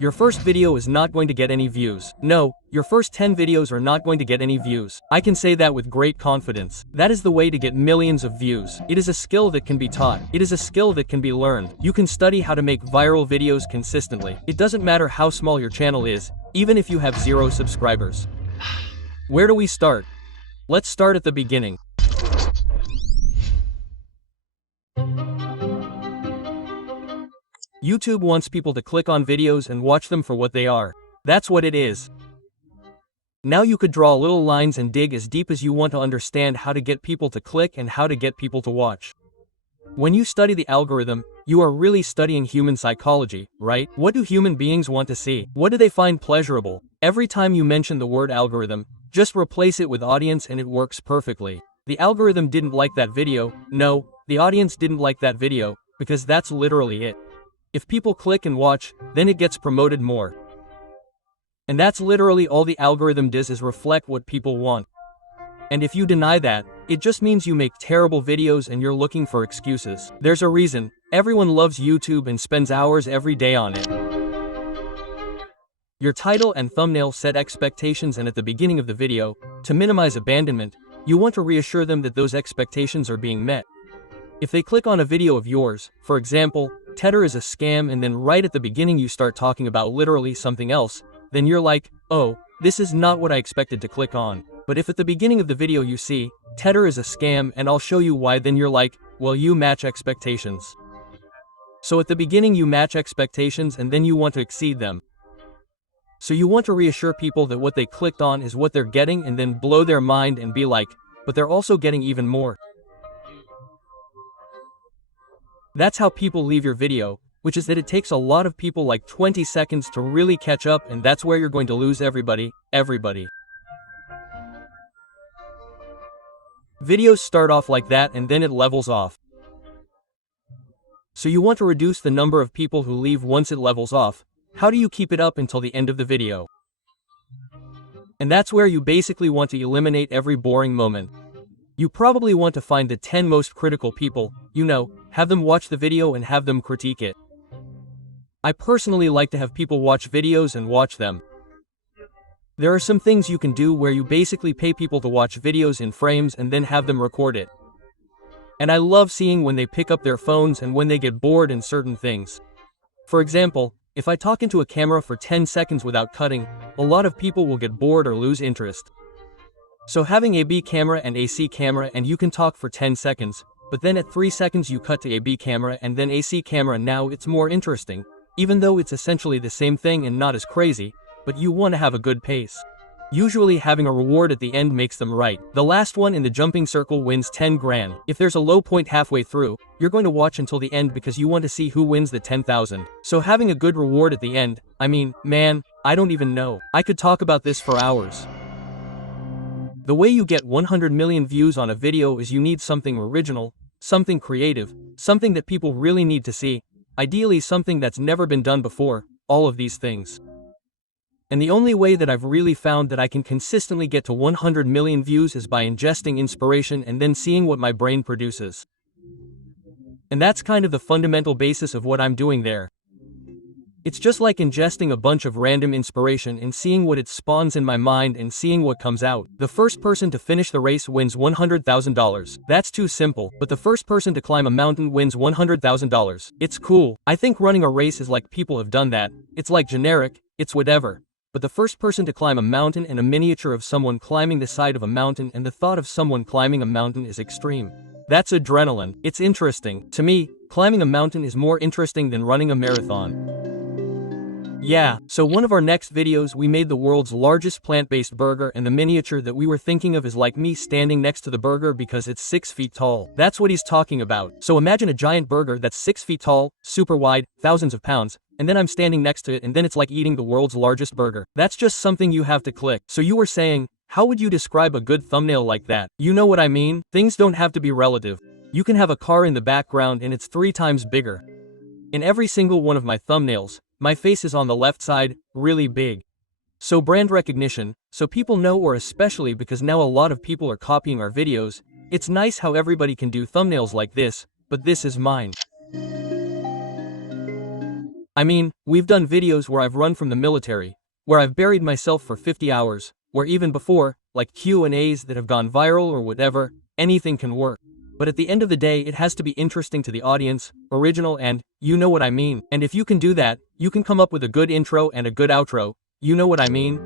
Your first video is not going to get any views. No, your first 10 videos are not going to get any views. I can say that with great confidence. That is the way to get millions of views. It is a skill that can be taught. It is a skill that can be learned. You can study how to make viral videos consistently. It doesn't matter how small your channel is, even if you have 0 subscribers. Where do we start? Let's start at the beginning. YouTube wants people to click on videos and watch them for what they are. That's what it is. Now you could draw little lines and dig as deep as you want to understand how to get people to click and how to get people to watch. When you study the algorithm, you are really studying human psychology, right? What do human beings want to see? What do they find pleasurable? Every time you mention the word algorithm, just replace it with audience and it works perfectly. The algorithm didn't like that video. No, the audience didn't like that video, because that's literally it. If people click and watch, then it gets promoted more. And that's literally all the algorithm does, is reflect what people want. And if you deny that, it just means you make terrible videos and you're looking for excuses. There's a reason. Everyone loves YouTube and spends hours every day on it. Your title and thumbnail set expectations, and at the beginning of the video, to minimize abandonment, you want to reassure them that those expectations are being met. If they click on a video of yours, for example, Tether is a scam, and then right at the beginning you start talking about literally something else, then you're like, oh, this is not what I expected to click on. But if at the beginning of the video you see, Tether is a scam and I'll show you why, then you're like, well, you match expectations. So at the beginning you match expectations and then you want to exceed them. So you want to reassure people that what they clicked on is what they're getting, and then blow their mind and be like, but they're also getting even more. That's how people leave your video, which is that it takes a lot of people like 20 seconds to really catch up, and that's where you're going to lose everybody. Videos start off like that and then it levels off. So you want to reduce the number of people who leave once it levels off. How do you keep it up until the end of the video? And that's where you basically want to eliminate every boring moment. You probably want to find the 10 most critical people, have them watch the video and have them critique it. I personally like to have people watch videos and watch them. There are some things you can do where you basically pay people to watch videos in frames and then have them record it. And I love seeing when they pick up their phones and when they get bored in certain things. For example, if I talk into a camera for 10 seconds without cutting, a lot of people will get bored or lose interest. So having a B camera and AC camera, and you can talk for 10 seconds, but then at 3 seconds you cut to a B camera and then AC camera. Now it's more interesting, even though it's essentially the same thing and not as crazy, but you want to have a good pace. Usually having a reward at the end makes them right. The last one in the jumping circle wins 10 grand. If there's a low point halfway through, you're going to watch until the end because you want to see who wins the 10,000. So having a good reward at the end, man, I don't even know. I could talk about this for hours. The way you get 100 million views on a video is you need something original, something creative, something that people really need to see, ideally something that's never been done before, all of these things. And the only way that I've really found that I can consistently get to 100 million views is by ingesting inspiration and then seeing what my brain produces. And that's kind of the fundamental basis of what I'm doing there. It's just like ingesting a bunch of random inspiration and seeing what it spawns in my mind and seeing what comes out. The first person to finish the race wins $100,000. That's too simple, but the first person to climb a mountain wins $100,000. It's cool. I think running a race is like people have done that. It's like generic, it's whatever. But the first person to climb a mountain and a miniature of someone climbing the side of a mountain, and the thought of someone climbing a mountain is extreme. That's adrenaline. It's interesting. To me, climbing a mountain is more interesting than running a marathon. Yeah, so one of our next videos we made the world's largest plant-based burger, and the miniature that we were thinking of is like me standing next to the burger because it's 6 feet tall. That's what he's talking about. So imagine a giant burger that's 6 feet tall, super wide, thousands of pounds, and then I'm standing next to it, and then it's like eating the world's largest burger. That's just something you have to click. So you were saying, how would you describe a good thumbnail like that? You know what I mean? Things don't have to be relative. You can have a car in the background and it's 3 times bigger. In every single one of my thumbnails, my face is on the left side, really big. So brand recognition, so people know, or especially because now a lot of people are copying our videos, it's nice how everybody can do thumbnails like this, but this is mine. I mean, we've done videos where I've run from the military, where I've buried myself for 50 hours, where even before, like Q&As that have gone viral or whatever, anything can work. But at the end of the day, it has to be interesting to the audience, original, and, you know what I mean. And if you can do that, you can come up with a good intro and a good outro, you know what I mean?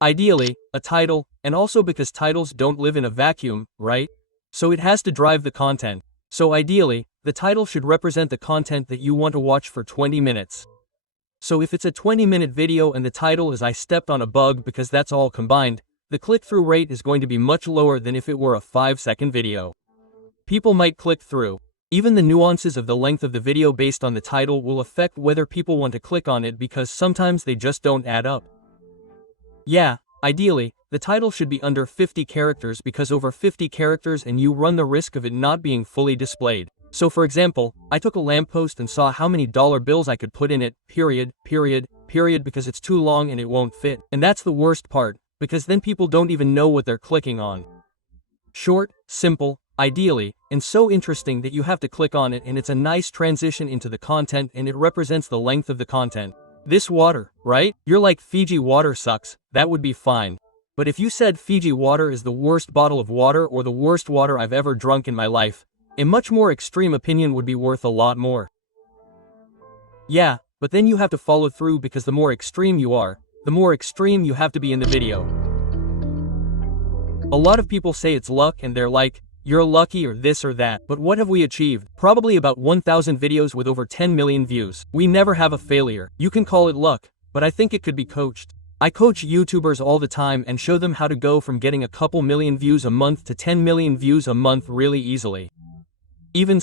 Ideally, a title, and also because titles don't live in a vacuum, right? So it has to drive the content. So ideally, the title should represent the content that you want to watch for 20 minutes. So if it's a 20-minute video and the title is I stepped on a bug because that's all combined, the click-through rate is going to be much lower than if it were a 5-second video. People might click through. Even the nuances of the length of the video based on the title will affect whether people want to click on it because sometimes they just don't add up. Yeah, ideally, the title should be under 50 characters because over 50 characters and you run the risk of it not being fully displayed. So for example, I took a lamppost and saw how many dollar bills I could put in it, period, because it's too long and it won't fit. And that's the worst part, because then people don't even know what they're clicking on. Short, simple, ideally, and so interesting that you have to click on it and it's a nice transition into the content and it represents the length of the content. This water, right? You're like Fiji water sucks, that would be fine. But if you said Fiji water is the worst bottle of water or the worst water I've ever drunk in my life, a much more extreme opinion would be worth a lot more. Yeah, but then you have to follow through because the more extreme you are, the more extreme you have to be in the video. A lot of people say it's luck and they're like, you're lucky or this or that, but what have we achieved? Probably about 1,000 videos with over 10 million views. We never have a failure. You can call it luck, but I think it could be coached. I coach YouTubers all the time and show them how to go from getting a couple million views a month to 10 million views a month really easily. Even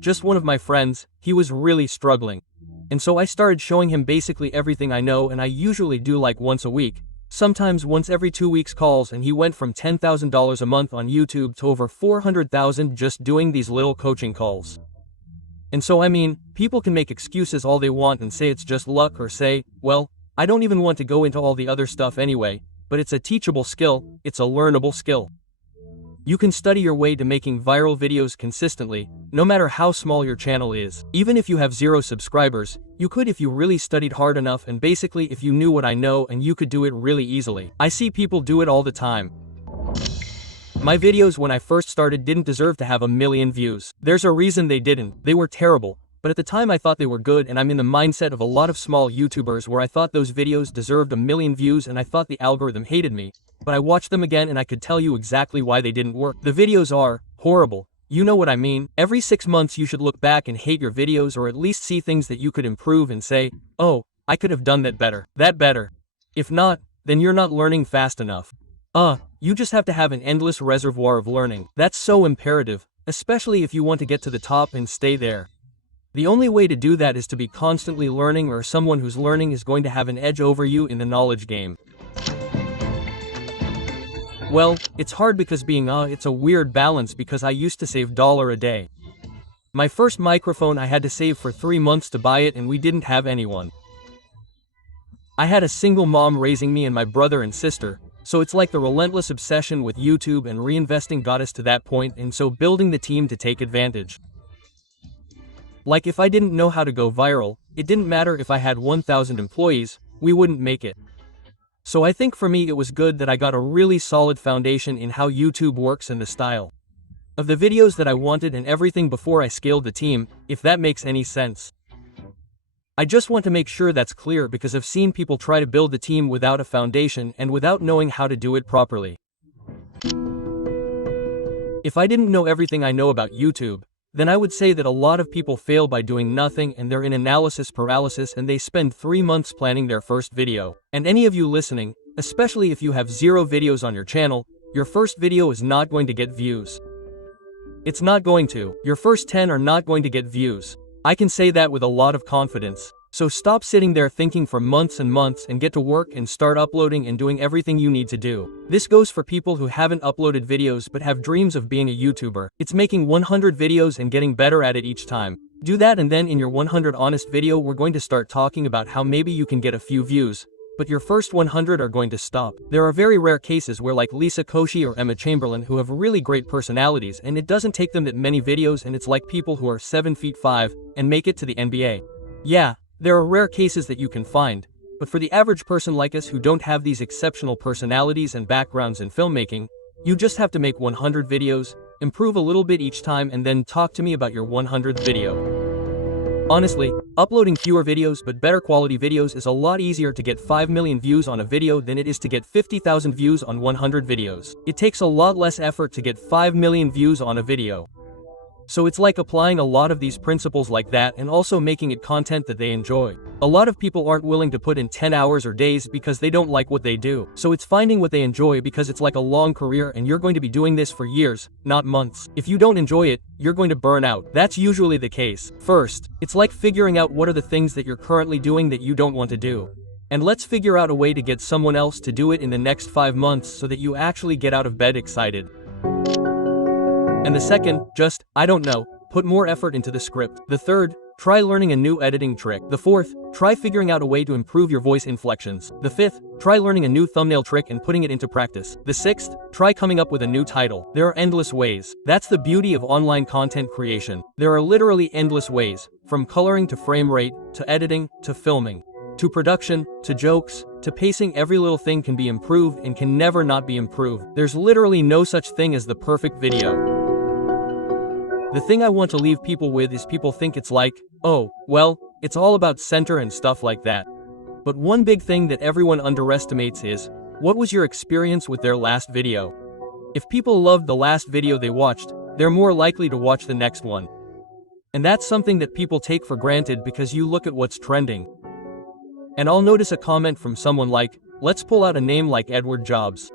just one of my friends, he was really struggling. And so I started showing him basically everything I know and I usually do like once a week, sometimes once every 2 weeks calls and he went from $10,000 a month on YouTube to over 400,000 just doing these little coaching calls. And so I mean, people can make excuses all they want and say it's just luck or say, well, I don't even want to go into all the other stuff anyway, but it's a teachable skill, it's a learnable skill. You can study your way to making viral videos consistently, no matter how small your channel is. Even if you have 0 subscribers, you could if you really studied hard enough and basically if you knew what I know and you could do it really easily. I see people do it all the time. My videos when I first started didn't deserve to have 1 million views. There's a reason they didn't. They were terrible. But at the time I thought they were good and I'm in the mindset of a lot of small YouTubers where I thought those videos deserved 1 million views and I thought the algorithm hated me. But I watched them again and I could tell you exactly why they didn't work. The videos are horrible. You know what I mean? Every 6 months you should look back and hate your videos or at least see things that you could improve and say, oh, I could have done that better. If not, then you're not learning fast enough. You just have to have an endless reservoir of learning. That's so imperative, especially if you want to get to the top and stay there. The only way to do that is to be constantly learning or someone who's learning is going to have an edge over you in the knowledge game. Well, it's hard because it's a weird balance because I used to save $1 a day. My first microphone I had to save for 3 months to buy it and we didn't have anyone. I had a single mom raising me and my brother and sister, so it's like the relentless obsession with YouTube and reinvesting got us to that point and so building the team to take advantage. Like if I didn't know how to go viral, it didn't matter if I had 1,000 employees, we wouldn't make it. So I think for me it was good that I got a really solid foundation in how YouTube works and the style of the videos that I wanted and everything before I scaled the team, if that makes any sense. I just want to make sure that's clear because I've seen people try to build the team without a foundation and without knowing how to do it properly. If I didn't know everything I know about YouTube, then I would say that a lot of people fail by doing nothing and they're in analysis paralysis and they spend 3 months planning their first video. And any of you listening, especially if you have 0 videos on your channel, your first video is not going to get views. It's not going to. Your first 10 are not going to get views. I can say that with a lot of confidence. So stop sitting there thinking for months and months and get to work and start uploading and doing everything you need to do. This goes for people who haven't uploaded videos but have dreams of being a YouTuber. It's making 100 videos and getting better at it each time. Do that and then in your 100 honest video we're going to start talking about how maybe you can get a few views, but your first 100 are going to stop. There are very rare cases where like Lisa Koshy or Emma Chamberlain who have really great personalities and it doesn't take them that many videos and it's like people who are 7'5" and make it to the NBA. Yeah, there are rare cases that you can find, but for the average person like us who don't have these exceptional personalities and backgrounds in filmmaking, you just have to make 100 videos, improve a little bit each time, and then talk to me about your 100th video. Honestly, uploading fewer videos but better quality videos is a lot easier to get 5 million views on a video than it is to get 50,000 views on 100 videos. It takes a lot less effort to get 5 million views on a video. So it's like applying a lot of these principles like that and also making it content that they enjoy. A lot of people aren't willing to put in 10 hours or days because they don't like what they do. So it's finding what they enjoy, because it's like a long career and you're going to be doing this for years, not months. If you don't enjoy it, you're going to burn out. That's usually the case. First, it's like figuring out what are the things that you're currently doing that you don't want to do. And let's figure out a way to get someone else to do it in the next 5 months so that you actually get out of bed excited. And the second, just, I don't know, put more effort into the script. The third, try learning a new editing trick. The fourth, try figuring out a way to improve your voice inflections. The fifth, try learning a new thumbnail trick and putting it into practice. The sixth, try coming up with a new title. There are endless ways. That's the beauty of online content creation. There are literally endless ways, from coloring to frame rate, to editing, to filming, to production, to jokes, to pacing. Every little thing can be improved and can never not be improved. There's literally no such thing as the perfect video. The thing I want to leave people with is people think it's like, oh, well, it's all about center and stuff like that. But one big thing that everyone underestimates is, what was your experience with their last video? If people loved the last video they watched, they're more likely to watch the next one. And that's something that people take for granted because you look at what's trending. And I'll notice a comment from someone like, let's pull out a name like Edward Jobs.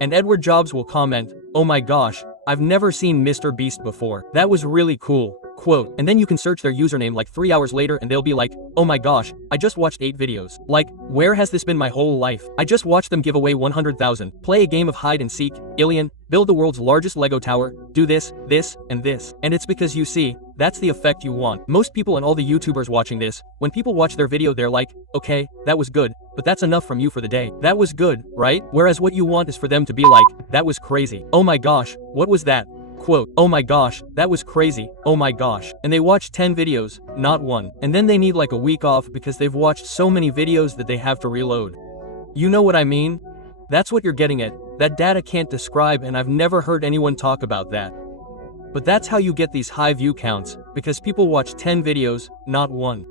And Edward Jobs will comment, oh my gosh, I've never seen Mr. Beast before. That was really cool. Quote. And then you can search their username like 3 hours later and they'll be like, oh my gosh, I just watched 8 videos. Like, where has this been my whole life? I just watched them give away 100,000, play a game of hide and seek, Alien, build the world's largest Lego tower, do this, and this. And it's because you see, that's the effect you want. Most people and all the YouTubers watching this, when people watch their video they're like, okay, that was good, but that's enough from you for the day. That was good, right? Whereas what you want is for them to be like, that was crazy. Oh my gosh, what was that? Quote, oh my gosh, that was crazy, oh my gosh. And they watch 10 videos, not one. And then they need like a week off because they've watched so many videos that they have to reload. You know what I mean? That's what you're getting at. That data can't describe, and I've never heard anyone talk about that. But that's how you get these high view counts, because people watch 10 videos, not one.